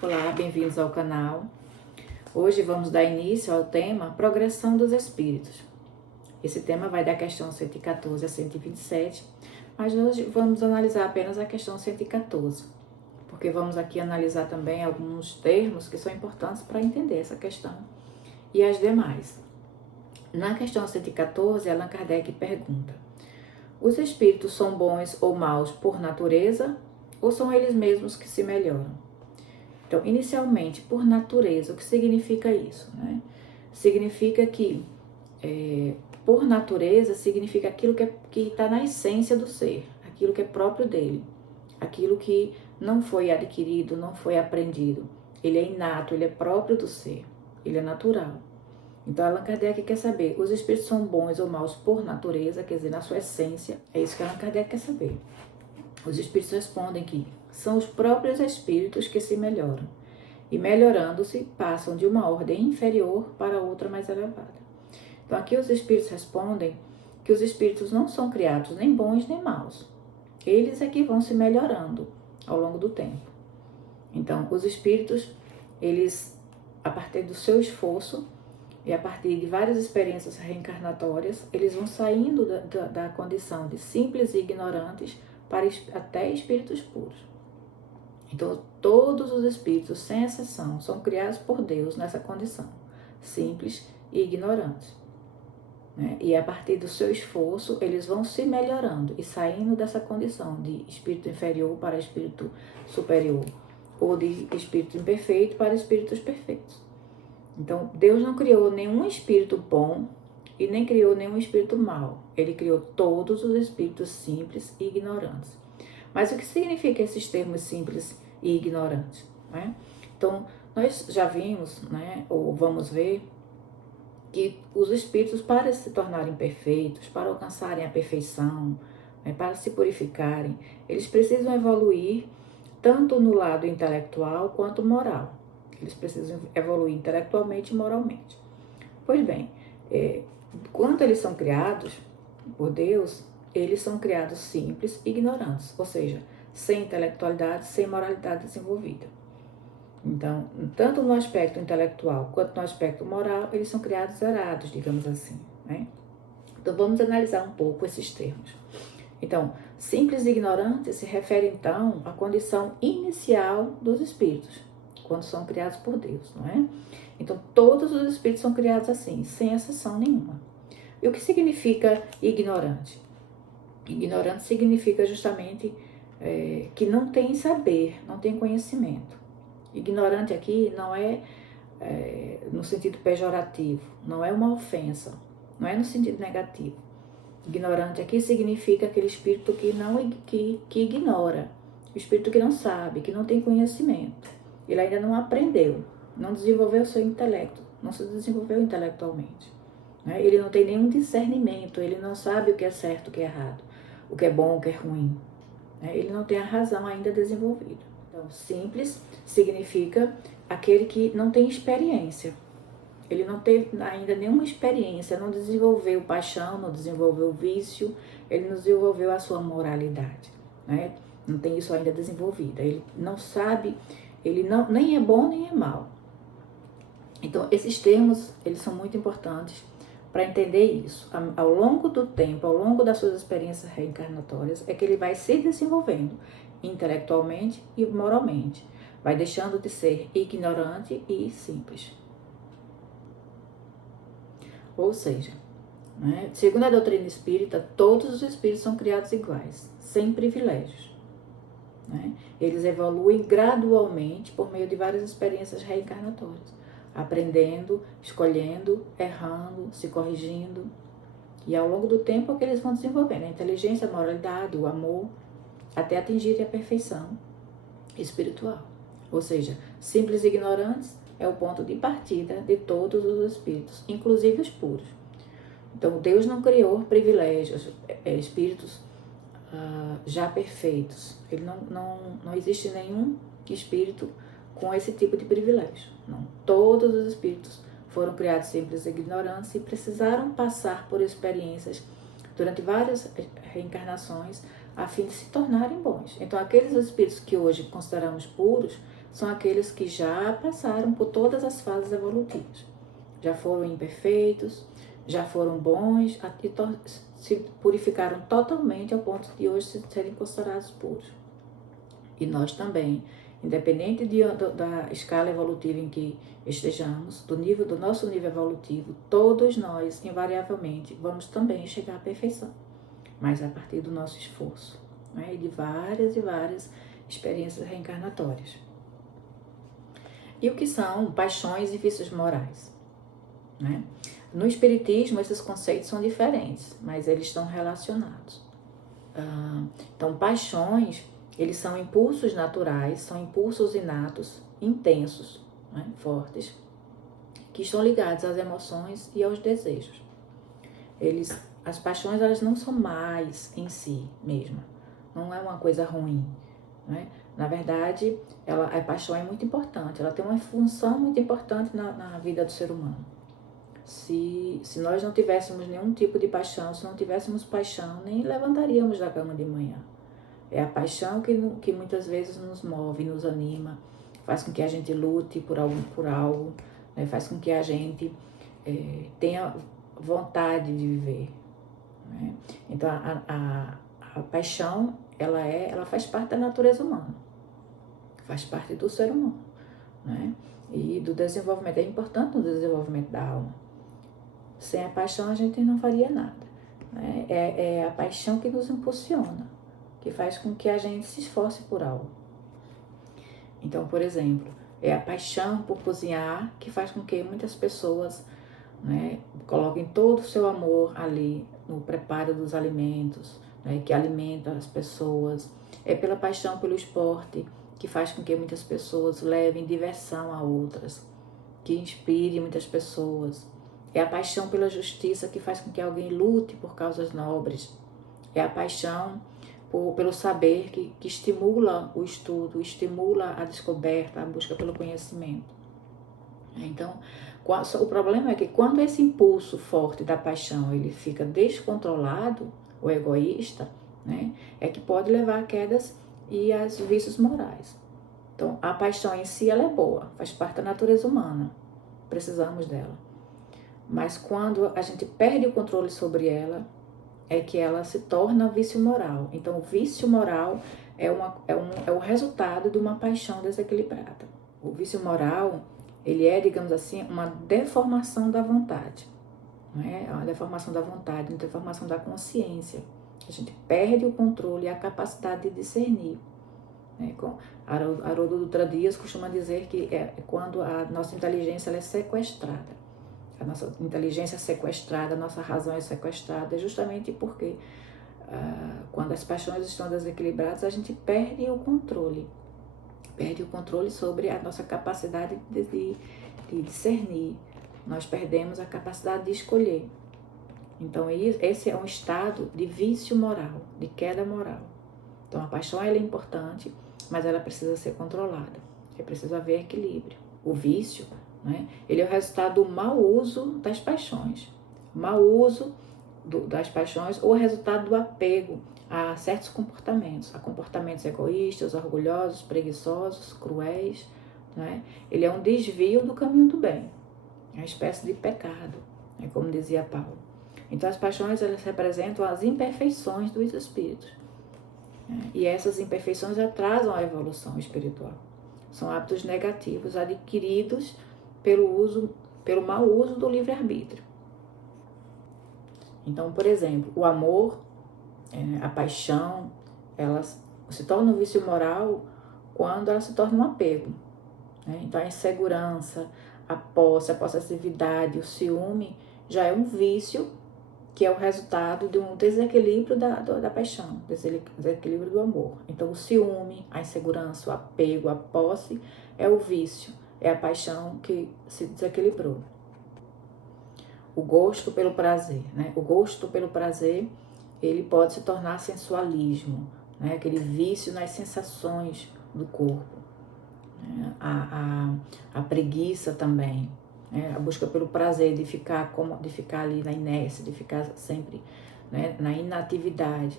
Olá, bem-vindos ao canal. Hoje vamos dar início ao tema Progressão dos Espíritos. Esse tema vai da questão 114 a 127, mas hoje vamos analisar apenas a questão 114, porque vamos aqui analisar também alguns termos que são importantes para entender essa questão e as demais. Na questão 114, Allan Kardec pergunta: os espíritos são bons ou maus por natureza ou são eles mesmos que se melhoram? Então, inicialmente, por natureza, o que significa isso? Significa que, por natureza, significa aquilo que está na essência do ser, aquilo que é próprio dele, aquilo que não foi adquirido, não foi aprendido. Ele é inato, ele é próprio do ser, ele é natural. Então, Allan Kardec quer saber, os espíritos são bons ou maus por natureza, quer dizer, na sua essência, é isso que Allan Kardec quer saber. Os espíritos respondem que são os próprios espíritos que se melhoram, e melhorando-se, passam de uma ordem inferior para outra mais elevada. Então aqui os espíritos respondem que os espíritos não são criados nem bons nem maus. Eles é que vão se melhorando ao longo do tempo. Então os espíritos, eles, a partir do seu esforço e a partir de várias experiências reencarnatórias, eles vão saindo da condição de simples e ignorantes para até espíritos puros. Então, todos os espíritos, sem exceção, são criados por Deus nessa condição, simples e ignorantes. E a partir do seu esforço, eles vão se melhorando e saindo dessa condição de espírito inferior para espírito superior, ou de espírito imperfeito para espíritos perfeitos. Então, Deus não criou nenhum espírito bom e nem criou nenhum espírito mau. Ele criou todos os espíritos simples e ignorantes. Mas o que significa esses termos simples e ignorantes? Então, nós já vimos, ou vamos ver, que os espíritos, para se tornarem perfeitos, para alcançarem a perfeição, para se purificarem, eles precisam evoluir tanto no lado intelectual quanto moral. Eles precisam evoluir intelectualmente e moralmente. Pois bem, quando eles são criados por Deus, eles são criados simples e ignorantes, ou seja, sem intelectualidade, sem moralidade desenvolvida. Então, tanto no aspecto intelectual quanto no aspecto moral, eles são criados zerados, digamos assim. Então, vamos analisar um pouco esses termos. Então, simples e ignorantes se refere, então, à condição inicial dos espíritos, quando são criados por Deus, Então, todos os espíritos são criados assim, sem exceção nenhuma. E o que significa ignorante? Ignorante significa justamente que não tem saber, não tem conhecimento. Ignorante aqui não é no sentido pejorativo, não é uma ofensa, não é no sentido negativo. Ignorante aqui significa aquele espírito que ignora, o espírito que não sabe, que não tem conhecimento. Ele ainda não aprendeu, não desenvolveu o seu intelecto, não se desenvolveu intelectualmente. Ele não tem nenhum discernimento, ele não sabe o que é certo, o que é errado, o que é bom, o que é ruim. Ele não tem a razão ainda desenvolvida. Então, simples significa aquele que não tem experiência. Ele não teve ainda nenhuma experiência, não desenvolveu paixão, não desenvolveu vício, ele não desenvolveu a sua moralidade. Não tem isso ainda desenvolvido. Ele não sabe, ele não, nem é bom nem é mau. Então, esses termos, eles são muito importantes para entender isso. Ao longo do tempo, ao longo das suas experiências reencarnatórias, é que ele vai se desenvolvendo intelectualmente e moralmente. Vai deixando de ser ignorante e simples. Ou seja, segundo a doutrina espírita, todos os espíritos são criados iguais, sem privilégios. Eles evoluem gradualmente por meio de várias experiências reencarnatórias, aprendendo, escolhendo, errando, se corrigindo. E ao longo do tempo é que eles vão desenvolvendo a inteligência, a moralidade, o amor, até atingirem a perfeição espiritual. Ou seja, simples e ignorantes é o ponto de partida de todos os espíritos, inclusive os puros. Então, Deus não criou privilégios, espíritos já perfeitos. Ele não existe nenhum espírito com esse tipo de privilégio. Não. Todos os espíritos foram criados simples e ignorantes e precisaram passar por experiências durante várias reencarnações a fim de se tornarem bons. Então, aqueles espíritos que hoje consideramos puros são aqueles que já passaram por todas as fases evolutivas. Já foram imperfeitos, já foram bons e se purificaram totalmente ao ponto de hoje serem considerados puros. E nós também, independente da escala evolutiva em que estejamos, do nosso nível evolutivo, todos nós, invariavelmente, vamos também chegar à perfeição, mas a partir do nosso esforço, né? E de várias e várias experiências reencarnatórias. E o que são paixões e vícios morais, né? No Espiritismo, esses conceitos são diferentes, mas eles estão relacionados. Então, paixões, eles são impulsos naturais, são impulsos inatos, intensos, né? Fortes, que estão ligados às emoções e aos desejos. As paixões, elas não são más em si mesma, não é uma coisa ruim, né? Na verdade, a paixão é muito importante, ela tem uma função muito importante na vida do ser humano. Se nós não tivéssemos nenhum tipo de paixão, se não tivéssemos paixão, nem levantaríamos da cama de manhã. É a paixão que muitas vezes nos move, nos anima, faz com que a gente lute por algo, né? Faz com que a gente tenha vontade de viver, né? Então, a paixão, ela faz parte da natureza humana, faz parte do ser humano, né? E do desenvolvimento, é importante no desenvolvimento da alma. Sem a paixão a gente não faria nada, né? É a paixão que nos impulsiona, que faz com que a gente se esforce por algo. Então, por exemplo, é a paixão por cozinhar que faz com que muitas pessoas, né, coloquem todo o seu amor ali no preparo dos alimentos, né, que alimenta as pessoas. É pela paixão pelo esporte que faz com que muitas pessoas levem diversão a outras, que inspire muitas pessoas. É a paixão pela justiça que faz com que alguém lute por causas nobres. É a paixão pelo saber que estimula o estudo, estimula a descoberta, a busca pelo conhecimento. Então, o problema é que quando esse impulso forte da paixão ele fica descontrolado, ou egoísta, né, é que pode levar a quedas e a vícios morais. Então, a paixão em si ela é boa, faz parte da natureza humana, precisamos dela. Mas quando a gente perde o controle sobre ela, é que ela se torna vício moral. Então, o vício moral é o resultado de uma paixão desequilibrada. O vício moral, ele é, digamos assim, uma deformação da vontade. Não é? Uma deformação da vontade, uma deformação da consciência. A gente perde o controle e a capacidade de discernir. Né? Haroldo Dutra Dias costuma dizer que é quando a nossa inteligência ela é sequestrada. A nossa inteligência é sequestrada, a nossa razão é sequestrada, justamente porque quando as paixões estão desequilibradas, a gente perde o controle sobre a nossa capacidade de discernir, nós perdemos a capacidade de escolher. Então, esse é um estado de vício moral, de queda moral. Então, a paixão ela é importante, mas ela precisa ser controlada, é preciso haver equilíbrio. O vício, né, ele é o resultado do mau uso das paixões. Mau uso das paixões ou o resultado do apego a certos comportamentos, a comportamentos egoístas, orgulhosos, preguiçosos, cruéis, né? Ele é um desvio do caminho do bem, é uma espécie de pecado, né, como dizia Paulo. Então as paixões elas representam as imperfeições dos espíritos, né? E essas imperfeições atrasam a evolução espiritual. São hábitos negativos adquiridos pelo mau uso do livre-arbítrio. Então, por exemplo, o amor, a paixão, ela se torna um vício moral quando ela se torna um apego, né? Então, a insegurança, a possessividade, o ciúme já é um vício que é o resultado de um desequilíbrio da paixão, desequilíbrio do amor. Então, o ciúme, a insegurança, o apego, a posse é o vício, é a paixão que se desequilibrou. O gosto pelo prazer, né? O gosto pelo prazer, ele pode se tornar sensualismo, né? Aquele vício nas sensações do corpo. Né? A preguiça também, né? A busca pelo prazer de ficar ali na inércia, de ficar sempre, né, na inatividade,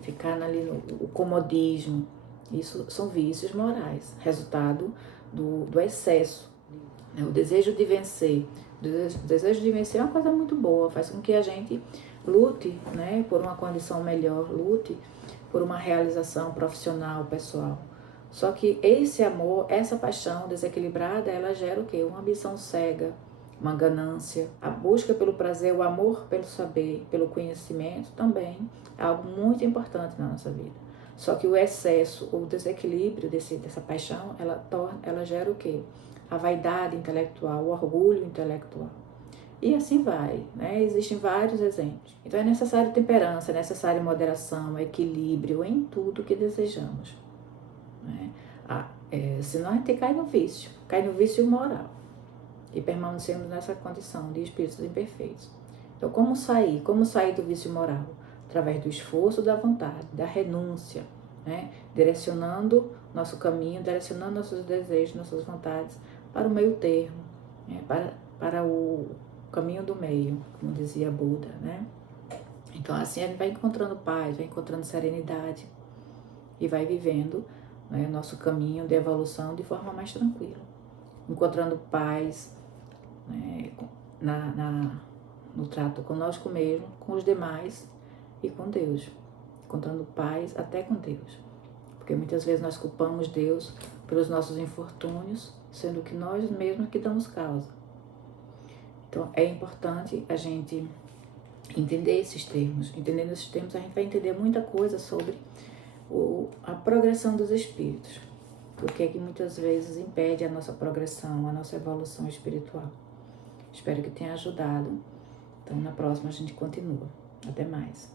ficar ali no comodismo, Isso são vícios morais, resultado do excesso. O desejo de vencer. O desejo de vencer é uma coisa muito boa, faz com que a gente lute, né, por uma condição melhor, lute por uma realização profissional, pessoal. Só que esse amor, essa paixão desequilibrada, ela gera o quê? Uma ambição cega, uma ganância. A busca pelo prazer, o amor pelo saber, pelo conhecimento também é algo muito importante na nossa vida. Só que o excesso, o desequilíbrio dessa paixão, ela gera o quê? A vaidade intelectual, o orgulho intelectual. E assim vai, né? Existem vários exemplos. Então é necessário temperança, é necessário moderação, equilíbrio em tudo que desejamos, né? Senão a gente cai no vício moral. E permanecemos nessa condição de espíritos imperfeitos. Então como sair? Como sair do vício moral? Através do esforço da vontade, da renúncia, né? Direcionando nosso caminho, direcionando nossos desejos, nossas vontades para o meio termo, né? para o caminho do meio, como dizia Buda, né? Então assim a gente vai encontrando paz, vai encontrando serenidade e vai vivendo, né, nosso caminho de evolução de forma mais tranquila, encontrando paz, né, no trato conosco mesmo, com os demais e com Deus, encontrando paz até com Deus, porque muitas vezes nós culpamos Deus pelos nossos infortúnios, sendo que nós mesmos que damos causa. Então é importante a gente entender esses termos. Entendendo esses termos, a gente vai entender muita coisa sobre a progressão dos espíritos. Porque é que muitas vezes impede a nossa progressão, a nossa evolução espiritual. Espero que tenha ajudado. Então, na próxima a gente continua. Até mais.